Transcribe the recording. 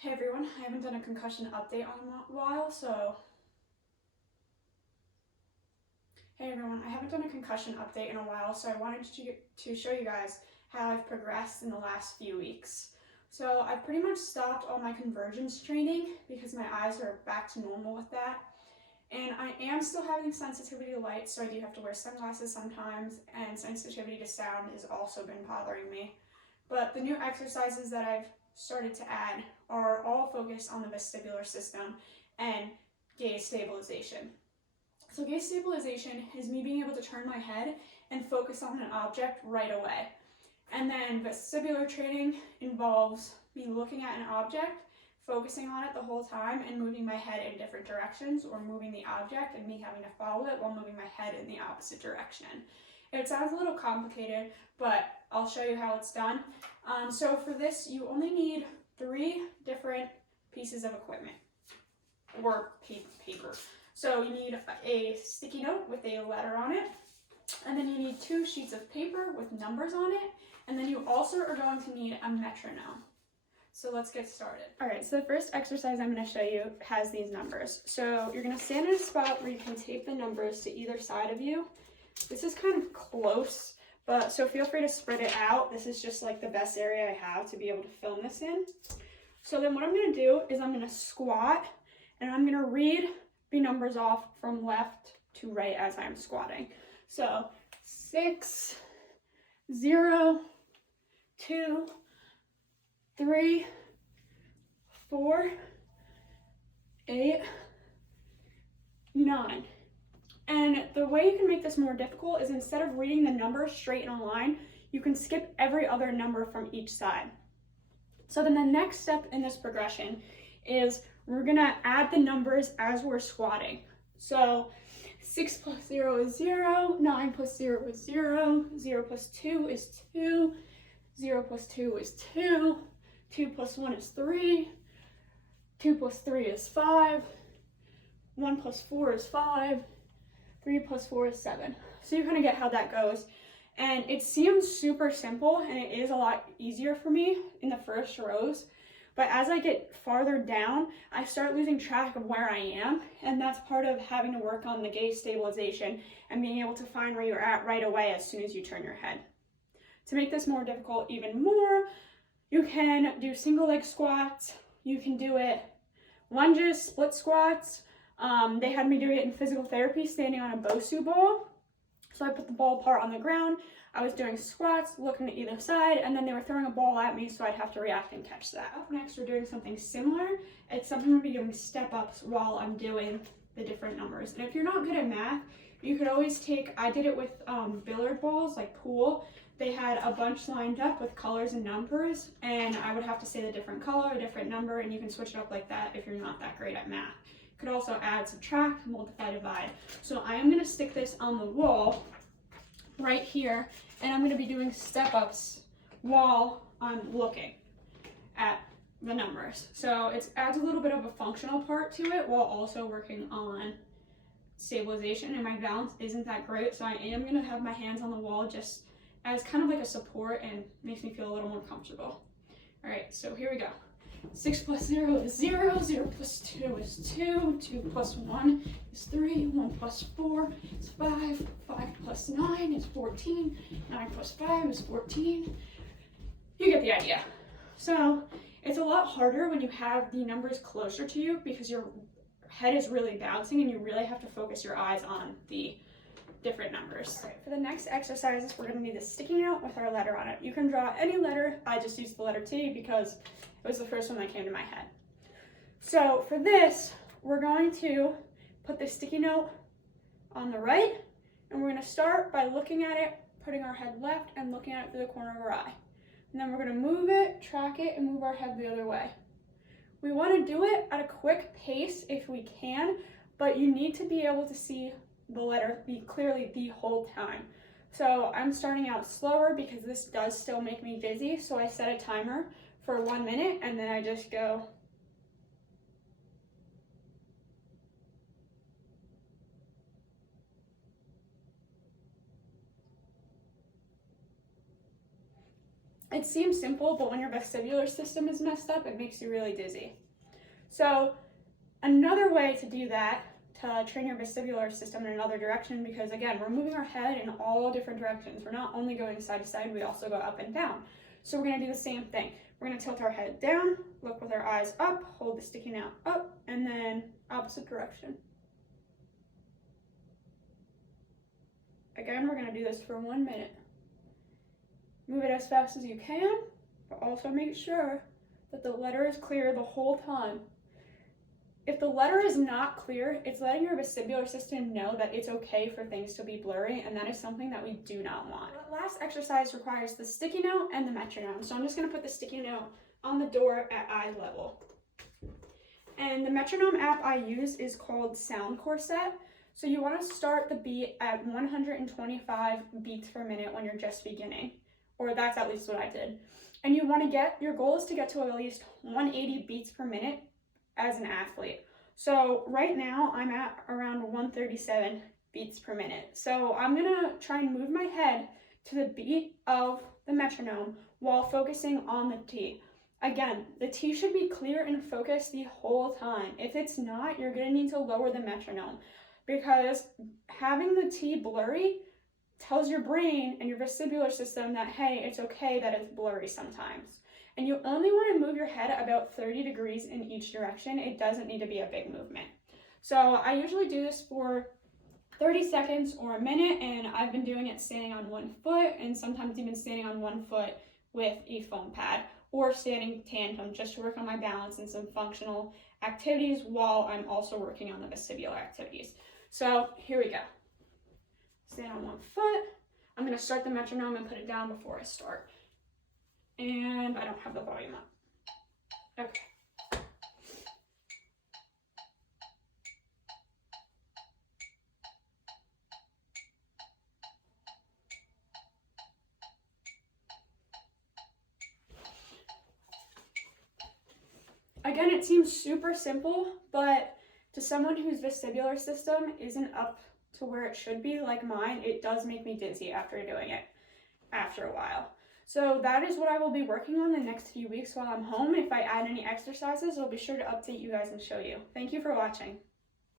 Hey everyone, I haven't done a concussion update on a while, so... Hey everyone, I haven't done a concussion update in a while, so I wanted to show you guys how I've progressed in the last few weeks. So I've pretty much stopped all my convergence training because my eyes are back to normal with that. And I am still having sensitivity to light, so I do have to wear sunglasses sometimes, and sensitivity to sound has also been bothering me. But the new exercises that I've started to add are all focused on the vestibular system and gaze stabilization. So gaze stabilization is me being able to turn my head and focus on an object right away. And then vestibular training involves me looking at an object, focusing on it the whole time, and moving my head in different directions, or moving the object and me having to follow it while moving my head in the opposite direction. It sounds a little complicated, but I'll show you how it's done. So for this, you only need 3 different pieces of equipment, or paper. So you need a sticky note with a letter on it, and then you need 2 sheets of paper with numbers on it, and then you also are going to need a metronome. So let's get started. All right, so the first exercise I'm going to show you has these numbers. So you're going to stand in a spot where you can tape the numbers to either side of you. This is kind of close, but so feel free to spread it out. This is just like the best area I have to be able to film this in. So then what I'm going to do is I'm going to squat, and I'm going to read the numbers off from left to right as I'm squatting. So 6, 0, 2, 3, 4, 8, 9. And the way you can make this more difficult is instead of reading the numbers straight in a line, you can skip every other number from each side. So then the next step in this progression is we're gonna add the numbers as we're squatting. So 6 plus 0 is 0, 9 plus 0 is 0, 0 plus 2 is 2, 0 plus 2 is 2, 2 plus 1 is 3, 2 plus 3 is 5, 1 plus 4 is 5, 3 plus 4 is 7. So you kind of get how that goes. And it seems super simple, and it is a lot easier for me in the first rows. But as I get farther down, I start losing track of where I am. And that's part of having to work on the gaze stabilization and being able to find where you're at right away as soon as you turn your head. To make this more difficult even more, you can do single leg squats. You can do it lunges, split squats. They had me do it in physical therapy, standing on a Bosu ball. So I put the ball part on the ground. I was doing squats, looking to either side, and then they were throwing a ball at me, so I'd have to react and catch that. Up next, we're doing something similar. It's something we'll be doing step-ups while I'm doing the different numbers. And if you're not good at math, you could always take, I did it with billiard balls, like pool. They had a bunch lined up with colors and numbers, and I would have to say the different color, a different number, and you can switch it up like that if you're not that great at math. Could also add, subtract, multiply, divide. So I am going to stick this on the wall right here, and I'm going to be doing step-ups while I'm looking at the numbers. So it adds a little bit of a functional part to it while also working on stabilization, and my balance isn't that great, so I am going to have my hands on the wall just as kind of like a support and makes me feel a little more comfortable. All right, so here we go. 6 plus 0 is 0, 0 plus 2 is 2, 2 plus 1 is 3, 1 plus 4 is 5, 5 plus 9 is 14, 9 plus 5 is 14. You get the idea. So it's a lot harder when you have the numbers closer to you because your head is really bouncing and you really have to focus your eyes on the different numbers. All right, for the next exercises, we're going to need a sticky note with our letter on it. You can draw any letter. I just used the letter T because it was the first one that came to my head. So for this, we're going to put the sticky note on the right, and we're going to start by looking at it, putting our head left and looking at it through the corner of our eye. And then we're going to move it, track it, and move our head the other way. We want to do it at a quick pace if we can, but you need to be able to see the letter clearly the whole time. So I'm starting out slower because this does still make me dizzy, so I set a timer for 1 minute, and then I just go. It seems simple, but when your vestibular system is messed up, it makes you really dizzy. So another way to do that, to train your vestibular system in another direction, because again, we're moving our head in all different directions. We're not only going side to side, we also go up and down. So we're gonna do the same thing. We're gonna tilt our head down, look with our eyes up, hold the sticky note up, and then opposite direction. Again, we're gonna do this for 1 minute. Move it as fast as you can, but also make sure that the letter is clear the whole time. If the letter is not clear, it's letting your vestibular system know that it's okay for things to be blurry, and that is something that we do not want. The last exercise requires the sticky note and the metronome. So I'm just gonna put the sticky note on the door at eye level. And the metronome app I use is called Sound Corset. So you wanna start the beat at 125 beats per minute when you're just beginning, or that's at least what I did. And you wanna your goal is to get to at least 180 beats per minute as an athlete. So right now I'm at around 137 beats per minute. So I'm gonna try and move my head to the beat of the metronome while focusing on the T. Again, the T should be clear and focused the whole time. If it's not, you're gonna need to lower the metronome, because having the T blurry tells your brain and your vestibular system that, hey, it's okay that it's blurry sometimes. And you only want to move your head about 30 degrees in each direction. It doesn't need to be a big movement. So I usually do this for 30 seconds or a minute, and I've been doing it standing on one foot, and sometimes even standing on one foot with a foam pad, or standing tandem just to work on my balance and some functional activities while I'm also working on the vestibular activities. So here we go. Stand on one foot. I'm going to start the metronome and put it down before I start. And I don't have the volume up. Okay. Again, it seems super simple, but to someone whose vestibular system isn't up to where it should be, like mine, it does make me dizzy after doing it after a while. So that is what I will be working on the next few weeks while I'm home. If I add any exercises, I'll be sure to update you guys and show you. Thank you for watching.